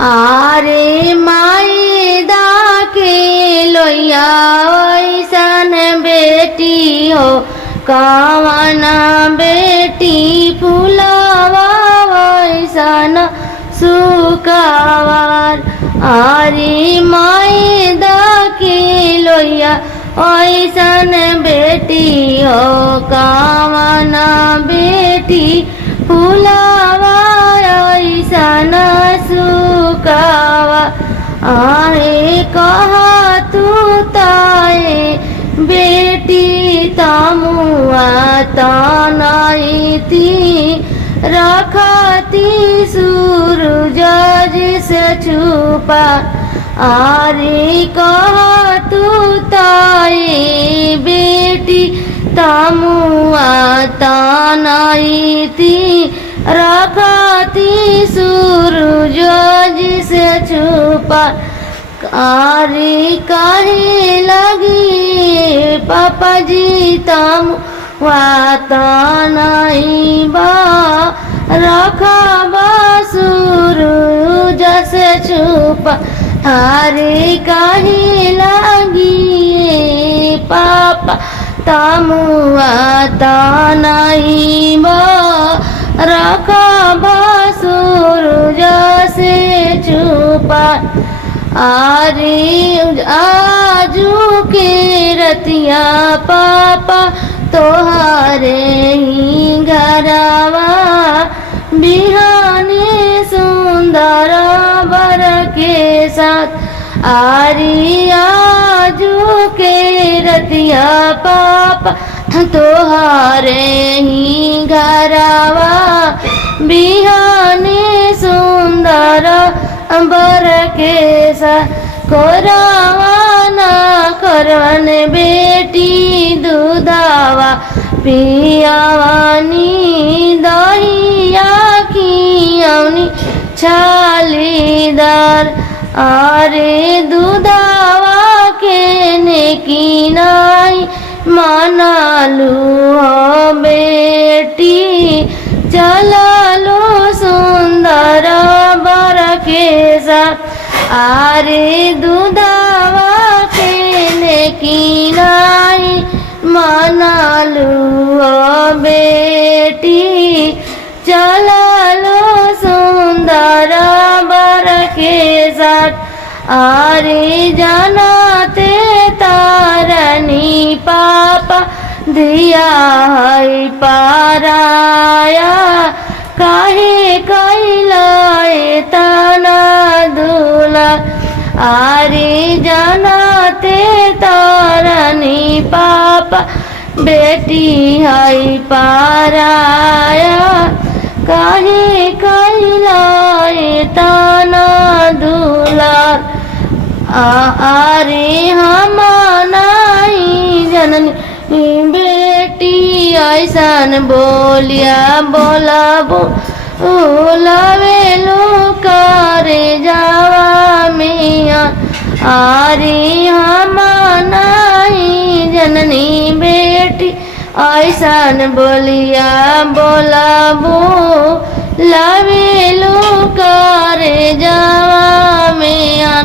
आरे माई दाके लोया ऐसन बेटी हो कावना बेटी फुलावा ऐसन सुकावार। आरे माई दाके लोया ऐसन बेटी हो कावना बेटी फुलावा ऐसन सुकावा। आहे कहा तू ताए बेटी तामुआ तानाईती रखाती सूरज से छुपा। आरे कहा तू ताए बेटी तामुआ तानाईती रखाती सूरज से छुपा। आरे काहे लगी पापा जी ताम वाता नहीं बा रखा सूरज से छुपा। आरे काहे लगी पापा ताम वाता नहीं बा रखा सूरज से छुपा। आरे आजू के रतिया पापा तोहारे ही घरवा बिहाने सुंदर बर के साथ। आरे आजू के रतिया पापा तोहारे ही घरवा बिहाने सुंदर बर के साथ। कोरावाना करवन बेटी दूधावा पियावानी दहिया खियावनी छालीदार। आरे दूधावा के नेकी नाई मनालू हो बेटी चलालो सुंदर बर के साथ। आरे दूधावा के नेकी नाई मनालू हो बेटी चलालो सुंदर बर के साथ। आरे जानाते तारनी पापा दिया है पाराया काहे कैलाए तना दूला। आरे जानाते तारनी पापा बेटी है पाराया काहे कैलाए तना दूला। आरे हम नाई जननी बेटी ऐसन बोलिया बोलाबो ओलावे करे जावा मिया। आरे हम नाई जननी बेटी ऐसन बोलिया बोलाबो लावे करे जावा मिया।